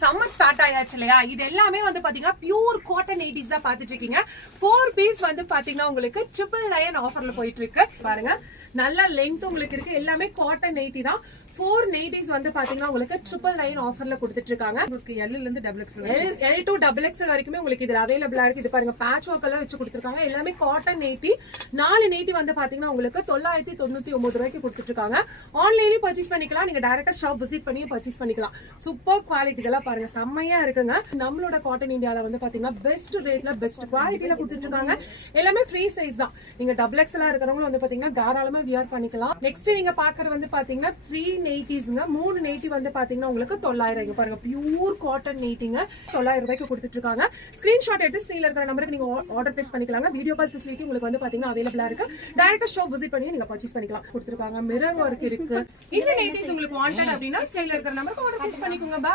Summer start ஆயாச்சு இல்லையா? இது எல்லாமே வந்து பாத்தீங்கன்னா பியூர் காட்டன் நைட்டிஸ் தான் பாத்துட்டு இருக்கீங்க. 4 பீஸ் வந்து பாத்தீங்கன்னா உங்களுக்கு 999 ஆஃபர்ல போயிட்டு இருக்கு. பாருங்க, நல்ல லென்த் உங்களுக்கு இருக்கு. எல்லாமே காட்டன் நைட்டி தான். 4 நைட்டிஸ் வந்து பாத்தீங்கன்னா உங்களுக்கு 999 ஆஃபர்ல கொடுத்துட்டு இருக்காங்க. L ல இருந்து XXL L to XXL வரைக்குமே உங்களுக்கு இதுல அவைலபிளா இருக்கு. இது பாருங்க, பேட்ச் ஒர்க் எல்லாம் வச்சு கொடுத்துருக்காங்க. எல்லாமே காட்டன் நைட்டி. 4 நைட்டி வந்து பாத்தீங்கன்னா உங்களுக்கு 999 ரூபாய்க்கு கொடுத்துட்டு இருக்காங்க. ஆன்லைன்லயும் பர்ச்சேஸ் பண்ணிக்கலாம். நீங்க டைரக்டா ஷாப் விசிட் பண்ணி பர்ச்சேஸ் பண்ணிக்கலாம். சூப்பர் குவாலிட்டி இதெல்லாம் பாருங்க, செம்மையா இருக்குங்க. நம்மளோட காட்டன் இந்தியால வந்து பாத்தீங்கன்னா பெஸ்ட் ரேட்ல பெஸ்ட் குவாலிட்டில கொடுத்துட்டு இருக்காங்க. எல்லாமே ஃப்ரீ சைஸ் தான். நீங்க XXL இருக்கிறவங்க வந்து பாத்தீங்கன்னா தாராளமா வியர் பண்ணிக்கலாம். நெக்ஸ்ட் நீங்க பாக்குறது வந்து பாத்தீங்கன்னா 3 நைட்டிஸ்ங்க. 3 நைட்டி வந்து பாத்தீங்கன்னா உங்களுக்கு 900. பாருங்க, பியூர் காட்டன் நைட்டிங்க. 900 ரூபாய்க்கு கொடுத்துட்டு இருக்காங்க. ஸ்கிரீன்ஷாட் எடுத்து ஸ்கிரீன்ல இருக்கிற நம்பருக்கு நீங்க ஆர்டர் பிளேஸ் பண்ணிக்கலாங்க. வீடியோ கால் ஃபெசிலிட்டி உங்களுக்கு வந்து பாத்தீங்கன்னா அவைலபிளா இருக்கு. டைரக்டா ஷாப் விசிட் பண்ணி நீங்க பர்ச்சேஸ் பண்ணிக்கலாம். கொடுத்துருக்காங்க. மிரர் ஒர்க் இருக்கு. இந்த நைட்டிஸ் உங்களுக்கு வாண்டட் அப்படின்னா ஸ்கிரீன்ல இருக்கிற நம்பருக்கு ஆர்டர் பிளேஸ் பண்ணிக்கோங்க. பை.